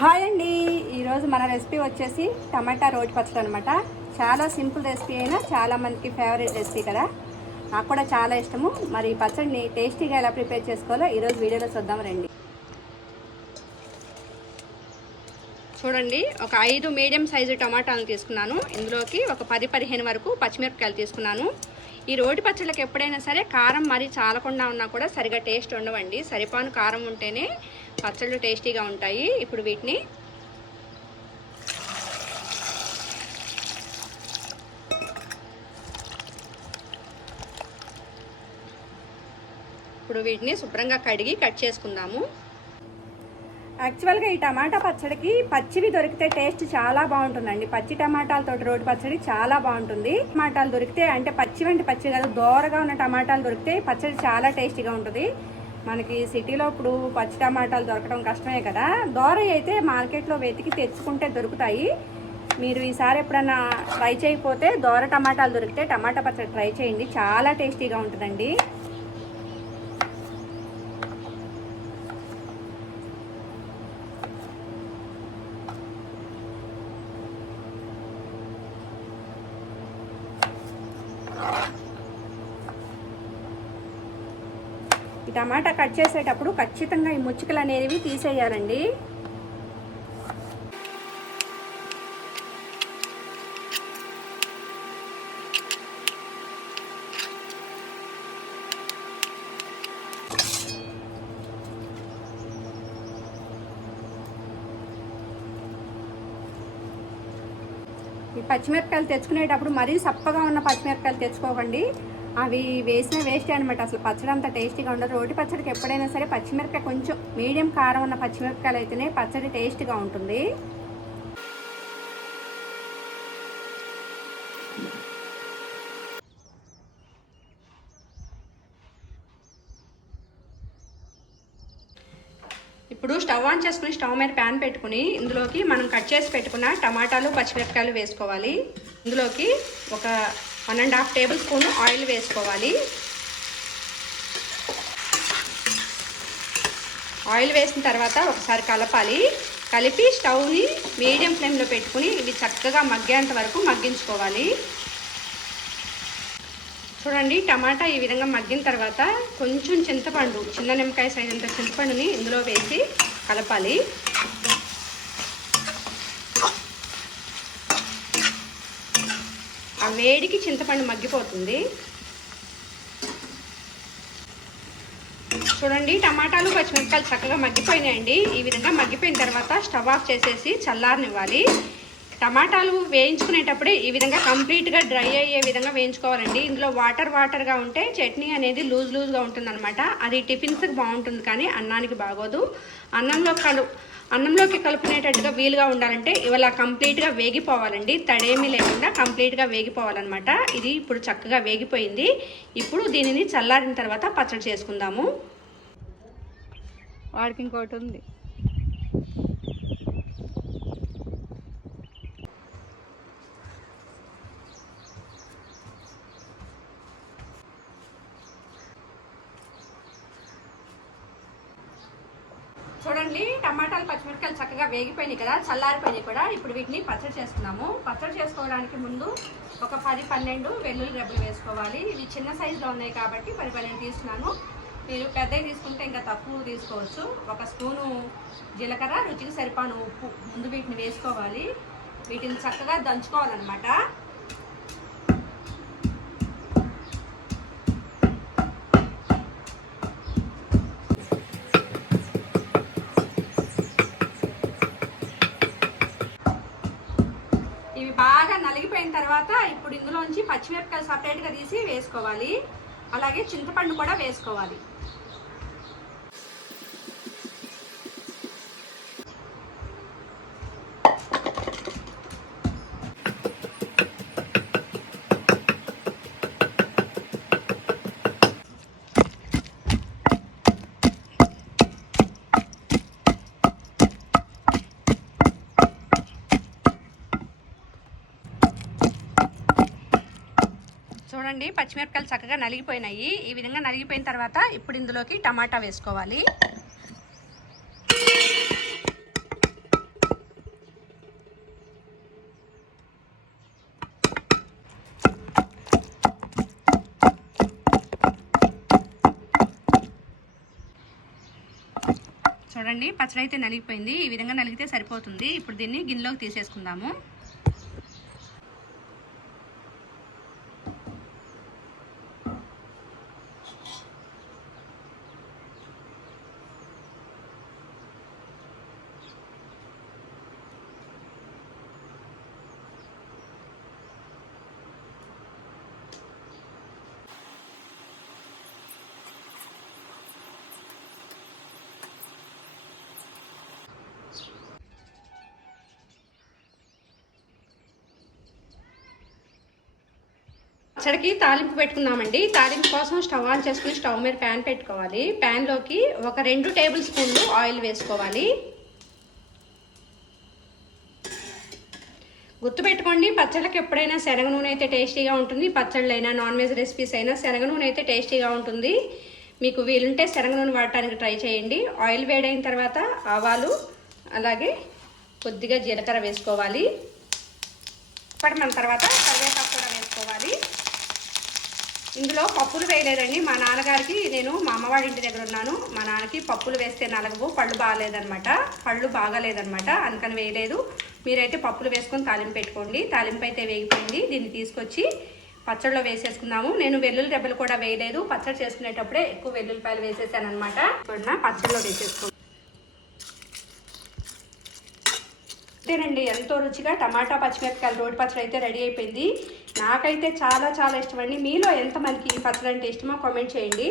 Hi అండి, ఈరోజు మన రెసిపీ వచ్చేసి టమాటా రోటి పచ్చడి అనమాట. చాలా సింపుల్ రెసిపీ అయినా చాలా మందికి ఫేవరెట్ రెసిపీ కదా. నాకు కూడా చాలా ఇష్టము. మరి ఈ పచ్చడిని టేస్టీగా ఎలా ప్రిపేర్ చేసుకోవాలో ఈరోజు వీడియోలో చూద్దాం రండి. చూడండి, ఒక 5 మీడియం సైజు టమాటాలను తీసుకున్నాను. ఇందులోకి ఒక 10-15 వరకు పచ్చిమిరపకాయలు తీసుకున్నాను. ఈ రోటి పచ్చళ్ళకి ఎప్పుడైనా సరే కారం మరీ చాలకుండా ఉన్నా కూడా సరిగా టేస్ట్ ఉండవండి. సరిపాను కారం ఉంటేనే పచ్చళ్ళు టేస్టీగా ఉంటాయి. ఇప్పుడు వీటిని శుభ్రంగా కడిగి కట్ చేసుకుందాము. యాక్చువల్గా ఈ టమాటా పచ్చడికి పచ్చివి దొరికితే టేస్ట్ చాలా బాగుంటుందండి. పచ్చి టమాటాలతో రోటి పచ్చడి చాలా బాగుంటుంది. టమాటాలు దొరికితే అంటే పచ్చి కాదు, దోరగా ఉన్న టమాటాలు దొరికితే పచ్చడి చాలా టేస్టీగా ఉంటుంది. మనకి సిటీలో ఇప్పుడు పచ్చి టమాటాలు దొరకడం కష్టమే కదా. దోర అయితే మార్కెట్లో వెతికి తెచ్చుకుంటే దొరుకుతాయి. మీరు ఈసారి ఎప్పుడన్నా ట్రై చేయకపోతే దోర టమాటాలు దొరికితే టమాటా పచ్చడి ట్రై చేయండి, చాలా టేస్టీగా ఉంటుందండి. ఈ టమాటా కట్ చేసేటప్పుడు ఖచ్చితంగా ఈ ముచ్చుకలు అనేవి తీసేయాలండి. ఈ పచ్చిమిరపకాయలు తెచ్చుకునేటప్పుడు మరీ సప్పగా ఉన్న పచ్చిమిరపకాయలు తెచ్చుకోకండి. అవి వేసిన వేస్ట్ అనమాట. అసలు పచ్చడి అంత టేస్టీగా ఉండదు. రోటి పచ్చడికి ఎప్పుడైనా సరే పచ్చిమిరపకాయ కొంచెం మీడియం కారం ఉన్న పచ్చిమిరపకాయలు అయితేనే పచ్చడి టేస్ట్గా ఉంటుంది. ఇప్పుడు స్టవ్ ఆన్ చేసుకుని స్టవ్ మీద ప్యాన్ పెట్టుకుని ఇందులోకి మనం కట్ చేసి పెట్టుకున్న టమాటాలు పచ్చిమిరపకాయలు వేసుకోవాలి. ఇందులోకి ఒక 1.5 టేబుల్ స్పూన్ ఆయిల్ వేసుకోవాలి. ఆయిల్ వేసిన తర్వాత ఒకసారి కలపాలి. కలిపి స్టవ్ని మీడియం ఫ్లేమ్లో పెట్టుకుని ఇవి చక్కగా మగ్గేంత వరకు మగ్గించుకోవాలి. చూడండి, టమాటా ఈ విధంగా మగ్గిన తర్వాత కొంచెం చింతపండు, చిన్న నిమ్మకాయ సైజ్ అంత చింతపండుని ఇందులో వేసి కలపాలి. ఆ వేడికి చింతపండు మగ్గిపోతుంది. చూడండి, టమాటాలు పచ్చిమిరపకాయలు చక్కగా మగ్గిపోయినాయండి. ఈ విధంగా మగ్గిపోయిన తర్వాత స్టవ్ ఆఫ్ చేసేసి చల్లారనివ్వాలి. టమాటాలు వేయించుకునేటప్పుడే ఈ విధంగా కంప్లీట్గా డ్రై అయ్యే విధంగా వేయించుకోవాలండి. ఇందులో వాటర్గా ఉంటే చట్నీ అనేది లూజ్గా ఉంటుందన్నమాట. అది టిఫిన్స్కి బాగుంటుంది కానీ అన్నానికి బాగోదు. అన్నంలోకి కలుపుకునేటట్టుగా వీలుగా ఉండాలంటే ఇవాళ కంప్లీట్గా వేగిపోవాలండి. తడేమీ లేకుండా కంప్లీట్గా వేగిపోవాలన్నమాట. ఇది ఇప్పుడు చక్కగా వేగిపోయింది. ఇప్పుడు దీనిని చల్లారిన తర్వాత పచ్చడి చేసుకుందాము. వాడికి ఇంకోటి ఉంది. చూడండి, టమాటాలు పచ్చిమిరపకాయలు చక్కగా వేగిపోయినాయి కదా, చల్లారిపోయినాయి కూడా. ఇప్పుడు వీటిని పచ్చడి చేసుకున్నాము. పచ్చడి చేసుకోవడానికి ముందు ఒక 10-12 వెల్లుల్లి రెబ్బలు వేసుకోవాలి. ఇవి చిన్న సైజులో ఉన్నాయి కాబట్టి 10-12 తీసుకున్నాను. మీరు పెద్దవి తీసుకుంటే ఇంకా తక్కువ తీసుకోవచ్చు. 1 స్పూను జీలకర్ర, రుచికి సరిపాను ఉప్పు ముందు వీటిని వేసుకోవాలి. వీటిని చక్కగా దంచుకోవాలన్నమాట. ఇవి బాగా నలిగిపోయిన తర్వాత ఇప్పుడు ఇందులోంచి పచ్చిమిరపకాయలు సపరేట్గా తీసి వేసుకోవాలి. అలాగే చింతపండు కూడా వేసుకోవాలి. చూడండి, పచ్చిమిరపకాయలు చక్కగా నలిగిపోయినాయి. ఈ విధంగా నలిగిపోయిన తర్వాత ఇప్పుడు ఇందులోకి టమాటా వేసుకోవాలి. చూడండి పచ్చడి అయితే నలిగిపోయింది. ఈ విధంగా నలిగితే సరిపోతుంది. ఇప్పుడు దీన్ని గిన్నెలోకి తీసేసుకుందాము. పచ్చడికి తాలింపు పెట్టుకున్నామండి. తాలింపు కోసం స్టవ్ ఆన్ చేసుకుని స్టవ్ మీద ప్యాన్ పెట్టుకోవాలి. ప్యాన్లోకి ఒక 2 టేబుల్ స్పూన్లు ఆయిల్ వేసుకోవాలి. గుర్తుపెట్టుకోండి, పచ్చళ్ళకి ఎప్పుడైనా శనగ నూనె అయితే టేస్టీగా ఉంటుంది. పచ్చళ్ళైనా నాన్ వెజ్ రెసిపీస్ అయినా శనగ నూనె అయితే టేస్టీగా ఉంటుంది. మీకు వీలుంటే శనగ నూనె వాడటానికి ట్రై చేయండి. ఆయిల్ వేడైన తర్వాత ఆవాలు అలాగే కొద్దిగా జీలకర్ర వేసుకోవాలి. పడిన తర్వాత కరివేపాకు కూడా వేసుకోవాలి. ఇందులో పప్పులు వేయలేదండి. మా నాన్నగారికి, నేను మా అమ్మవాడి ఇంటి దగ్గర ఉన్నాను, మా నాన్నకి పప్పులు వేస్తే నలగవు, పళ్ళు బాగాలేదనమాట, అందుకని వేయలేదు. మీరైతే పప్పులు వేసుకొని తాలింపు పెట్టుకోండి. తాలింపు అయితే వేగిపోయింది. దీన్ని తీసుకొచ్చి పచ్చడిలో వేసేసుకుందాము. నేను వెల్లుల్లి రెబ్బలు కూడా వేయలేదు. పచ్చడి చేసుకునేటప్పుడే ఎక్కువ వెల్లుల్లిపాయలు వేసేసాను అనమాట. ఇప్పుడు పచ్చడిలో వేసేసుకోండి. అంతేనండి, ఎంతో రుచిగా టమాటా పచ్చిమిరపకాయలు రోటి పచ్చడి అయితే రెడీ అయిపోయింది. నాకైతే చాలా చాలా ఇష్టం అండి. మీలో ఎంతమందికి ఈ పచ్చడి అంటే ఇష్టమో కామెంట్ చేయండి.